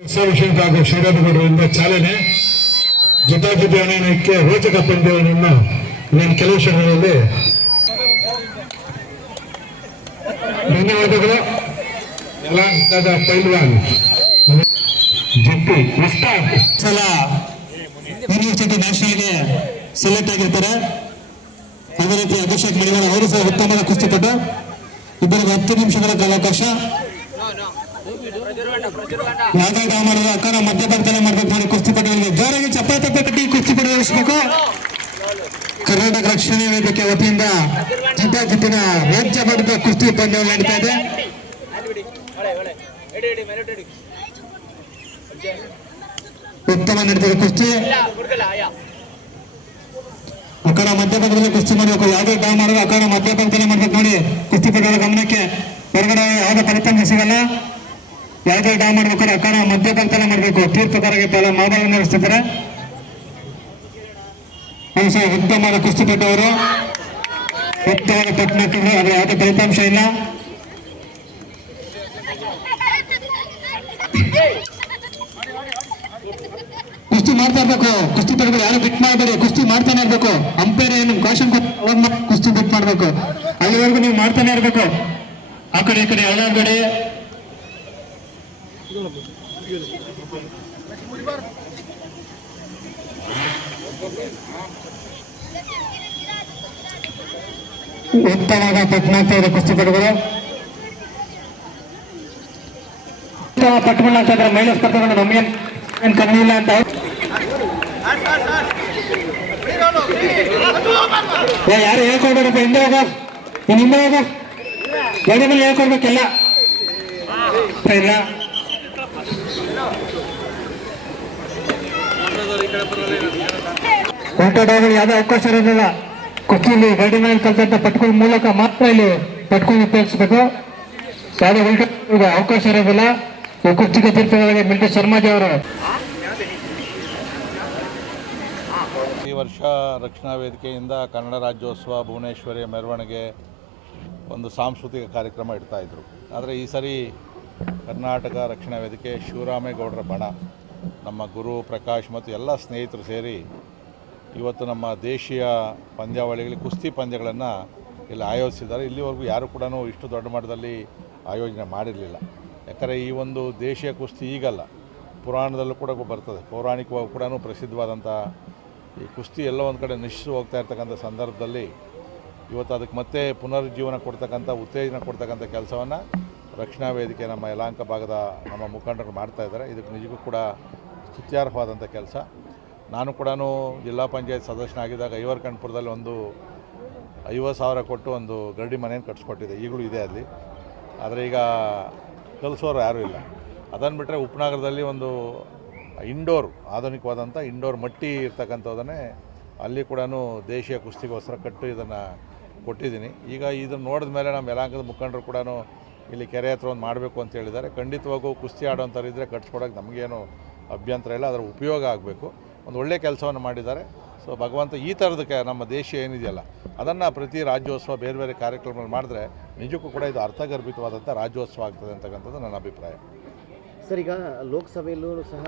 ವಿಷಯದ ಹಾಗೂ ಶ್ರೀರಾಮಗೌಡರಿಂದ ಚಾಲನೆ ಜೊತೆ ಅನಾಯನಕ್ಕೆ ರೋಚಕ ಪಂದ್ಯವನ್ನು ನಾನು ಕೆಲವು ಕ್ಷಣಗಳಲ್ಲಿ ಧನ್ಯವಾದಗಳು. ಯಲಹಂಕದ ಪೈಲ್ವಾನ್ ಜಿಪ್ಪಿ ಉಸ್ತಾದ್ ಸಲ ಯೂನಿವರ್ಸಿಟಿ ನ್ಯಾಷನಲ್ಗೆ ಸೆಲೆಕ್ಟ್ ಆಗಿರ್ತಾರೆ. ಅದೇ ರೀತಿ ಅಭಿಷೇಕ್ ಮಡಿವಾಳ ಅವರು ಸಹ ಉತ್ತಮವಾದ ಕುಸ್ತಿಪಟ್ಟು. ಇಬ್ಬರಿಗೆ 10 ನಿಮಿಷಗಳ ಕಾಲಾವಕಾಶ. ಯಾವ್ದಾದ್ರು ಡಾ ಮಾಡಿದ್ರೆ ಅಕ್ಕನ ಮಧ್ಯಭಾಗದಲ್ಲಿ ಮಾಡ್ಬೇಕು ಮಾಡಿ ಕುಸ್ತಿಪಟುಗಳಿಗೆ ಜೋರಾಗಿ ಚಪ್ಪಾಳೆ ಕಟ್ಟಿ ಕುಸ್ತಿಪಟು ನಡೆಸಬೇಕು. ಕರ್ನಾಟಕ ರಕ್ಷಣಾ ವೇದಿಕೆ ವತಿಯಿಂದ ಜಿದ್ದಾಜಿದ್ದಿನ ರಾಜ್ಯ ಮಟ್ಟದ ಕುಸ್ತಿ ಪಂದ್ಯಗಳು ನಡೀತಾ ಇದೆ. ಉತ್ತಮ ನಡೀತಿದೆ ಕುಸ್ತಿ. ಅಕ್ಕನ ಮಧ್ಯಭಾಗದಲ್ಲಿ ಕುಸ್ತಿ ಮಾಡಬೇಕು. ಯಾವುದೇ ಡಾ ಮಾಡಿದ್ರೆ ಅಕ್ಕನ ಮಧ್ಯಭಾಗದಲ್ಲಿ ಮಾಡ್ಬೇಕು ನೋಡಿ. ಕುಸ್ತಿಪಟುಗಳ ಗಮನಕ್ಕೆ ಹೊರಗಡೆ ಯಾವುದೇ ಫಲಿತಾಂಶ ಸಿಗಲ್ಲ. ಯಾವುದೇ ಡಾ ಮಾಡ್ಬೇಕಾದ್ರೆ ಅಕ್ಕನ ಮಧ್ಯಭಾಗದಲ್ಲೇ ಮಾಡಬೇಕು. ತೀರ್ಪುಗಾರರಿಗೆ ಎಲ್ಲ ಮಾದರಿ ನಡೆಸ್ತಿದ್ದಾರೆ. ಉತ್ತಮವಾದ ಕುಸ್ತಿಪಟು ಅವರು ಉತ್ತಮವಾದ ಪಟ್ಟಣಕ್ಕಿದ್ರು. ಆದರೆ ಯಾವುದೇ ಫಲಿತಾಂಶ ಇಲ್ಲ. ಕುಸ್ತಿ ಮಾಡ್ತಾ ಇರ್ಬೇಕು. ಕುಸ್ತಿಪಟುಗಳು ಯಾರು ಬಿಟ್ ಮಾಡಬೇಡಿ. ಕುಸ್ತಿ ಮಾಡ್ತಾನೆ ಇರ್ಬೇಕು. ಅಂಪೈರ್ ಏನು ಕಾಶನ್ ಕುಸ್ತಿ ಬಿಟ್ ಮಾಡ್ಬೇಕು. ಅಲ್ಲಿವರೆಗೂ ನೀವು ಮಾಡ್ತಾನೆ ಇರ್ಬೇಕು. ಆ ಕಡೆ ಈ ಕಡೆ ಎಡಗಡೆ ಉತ್ತಮವಾದ ಪಟ್ಟಣ ಕುಸ್ತಿಪಟುಗಳು ಪಟ್ಟಣ ಅಂತ ಮಹಿಳಾ ಸ್ಪರ್ಧೆಗಳು ನಮ್ಗೇನು ಕಮ್ಮಿ ಇಲ್ಲ ಅಂತ ಯಾರು ಹೇಳ್ಕೊಡ್ಬೇಕಪ್ಪ. ಹಿಂದೆ ಹೋಗ, ಹಿಂದೆ ಹೋಗ, ಗಡಿ ಮೇಲೆ ಹೇಳ್ಕೊಡ್ಬೇಕೆಲ್ಲ ಇಲ್ಲ. ಓಟಾಡೋಗಳು ಯಾವುದೇ ಅವಕಾಶ ಇರೋದಿಲ್ಲ. ಕುಸ್ತಿಯಲ್ಲಿ ಗಡಿ ಮೇಲೆ ಕಲ್ತಂತ ಪಟ್ಗಳ ಮೂಲಕ ಮಾತ್ರ ಇಲ್ಲಿ ಪಟ್ಕೊಂಡು ಉಪಯೋಗಿಸ್ಬೇಕು. ಯಾವುದೇ ಉಲ್ಟ ಅವಕಾಶ ಇರೋದಿಲ್ಲ. ಕುಸ್ತಿಗೆ ತೀರ್ಪುಗಳಿಗೆ ಮಿಲ್ಟರಿ ಶರ್ಮಾಜಿ ಅವರು ಈ ವರ್ಷ ರಕ್ಷಣಾ ವೇದಿಕೆಯಿಂದ ಕನ್ನಡ ರಾಜ್ಯೋತ್ಸವ ಭುವನೇಶ್ವರಿಯ ಮೆರವಣಿಗೆ ಒಂದು ಸಾಂಸ್ಕೃತಿಕ ಕಾರ್ಯಕ್ರಮ ಇಡ್ತಾಯಿದ್ರು. ಆದರೆ ಈ ಸರಿ ಕರ್ನಾಟಕ ರಕ್ಷಣಾ ವೇದಿಕೆ ಶಿವರಾಮೇಗೌಡರ ಬಣ, ನಮ್ಮ ಗುರು ಪ್ರಕಾಶ್ ಮತ್ತು ಎಲ್ಲ ಸ್ನೇಹಿತರು ಸೇರಿ ಇವತ್ತು ನಮ್ಮ ದೇಶೀಯ ಪಂದ್ಯಾವಳಿಗಳಲ್ಲಿ ಕುಸ್ತಿ ಪಂದ್ಯಗಳನ್ನು ಇಲ್ಲಿ ಆಯೋಜಿಸಿದ್ದಾರೆ. ಇಲ್ಲಿವರೆಗೂ ಯಾರು ಕೂಡ ಇಷ್ಟು ದೊಡ್ಡ ಮಟ್ಟದಲ್ಲಿ ಆಯೋಜನೆ ಮಾಡಿರಲಿಲ್ಲ. ಯಾಕಂದರೆ ಈ ಒಂದು ದೇಶೀಯ ಕುಸ್ತಿ ಈಗಲ್ಲ, ಪುರಾಣದಲ್ಲೂ ಕೂಡ ಬರ್ತದೆ. ಪೌರಾಣಿಕವಾಗಿ ಕೂಡ ಪ್ರಸಿದ್ಧವಾದಂಥ ಈ ಕುಸ್ತಿ ಎಲ್ಲೋ ಒಂದು ಕಡೆ ನಶಿಸಿ ಹೋಗ್ತಾ ಇರ್ತಕ್ಕಂಥ ಸಂದರ್ಭದಲ್ಲಿ ಇವತ್ತು ಅದಕ್ಕೆ ಮತ್ತೆ ಪುನರುಜ್ಜೀವನ ಕೊಡ್ತಕ್ಕಂಥ, ಉತ್ತೇಜನ ಕೊಡ್ತಕ್ಕಂಥ ಕೆಲಸವನ್ನು ರಕ್ಷಣಾ ವೇದಿಕೆ ನಮ್ಮ ಯಲಹಂಕ ಭಾಗದ ನಮ್ಮ ಮುಖಂಡರು ಮಾಡ್ತಾಯಿದ್ದಾರೆ. ಇದಕ್ಕೆ ನಿಜಕ್ಕೂ ಕೂಡ ಸ್ತುತ್ಯಾರ್ಹವಾದಂಥ ಕೆಲಸ. ನಾನು ಕೂಡ ಜಿಲ್ಲಾ ಪಂಚಾಯತ್ ಸದಸ್ಯನಾಗಿದ್ದಾಗ ಐವರ್ಕಂಠಪುರದಲ್ಲಿ ಒಂದು 50,000 ಕೊಟ್ಟು ಒಂದು ಗರಡಿ ಮನೆಯನ್ನು ಕಟ್ಸ್ಕೊಟ್ಟಿದೆ. ಈಗಲೂ ಇದೆ ಅಲ್ಲಿ. ಆದರೆ ಈಗ ಕಲಿಸೋರು ಯಾರೂ ಇಲ್ಲ. ಅದನ್ನು ಬಿಟ್ಟರೆ ಉಪನಗರದಲ್ಲಿ ಒಂದು ಇಂಡೋರ್, ಆಧುನಿಕವಾದಂಥ ಇಂಡೋರ್ ಮಟ್ಟಿ ಇರ್ತಕ್ಕಂಥದ್ದನ್ನೇ ಅಲ್ಲಿ ಕೂಡ ದೇಶೀಯ ಕುಸ್ತಿಗೋಸ್ಕರ ಕಟ್ಟು ಇದನ್ನು ಕೊಟ್ಟಿದ್ದೀನಿ. ಈಗ ಇದನ್ನು ನೋಡಿದ ಮೇಲೆ ನಮ್ಮ ಯಲಹಂಕದ ಮುಖಂಡರು ಕೂಡ ಇಲ್ಲಿ ಕೆರೆ ಹತ್ರ ಒಂದು ಮಾಡಬೇಕು ಅಂತ ಹೇಳಿದ್ದಾರೆ. ಖಂಡಿತವಾಗೂ ಕುಸ್ತಿ ಆಡೋಂಥವ್ರು ಇದ್ದರೆ ಕಟ್ಸ್ಕೊಡೋಕೆ ನಮಗೇನು ಅಭ್ಯಂತರ ಇಲ್ಲ. ಅದರ ಉಪಯೋಗ ಆಗಬೇಕು. ಒಂದು ಒಳ್ಳೆಯ ಕೆಲಸವನ್ನು ಮಾಡಿದ್ದಾರೆ. ಸೊ ಭಗವಂತ ಈ ಥರದಕ್ಕೆ ನಮ್ಮ ದೇಶ ಏನಿದೆಯಲ್ಲ ಅದನ್ನು ಪ್ರತಿ ರಾಜ್ಯೋತ್ಸವ ಬೇರೆ ಬೇರೆ ಕಾರ್ಯಕ್ರಮಗಳು ಮಾಡಿದ್ರೆ ನಿಜಕ್ಕೂ ಕೂಡ ಇದು ಅರ್ಥಗರ್ಭಿತವಾದಂಥ ರಾಜ್ಯೋತ್ಸವ ಆಗ್ತದೆ ಅಂತಕ್ಕಂಥದ್ದು ನನ್ನ ಅಭಿಪ್ರಾಯ. ಸರ್, ಈಗ ಲೋಕಸಭೆಯಲ್ಲೂ ಸಹ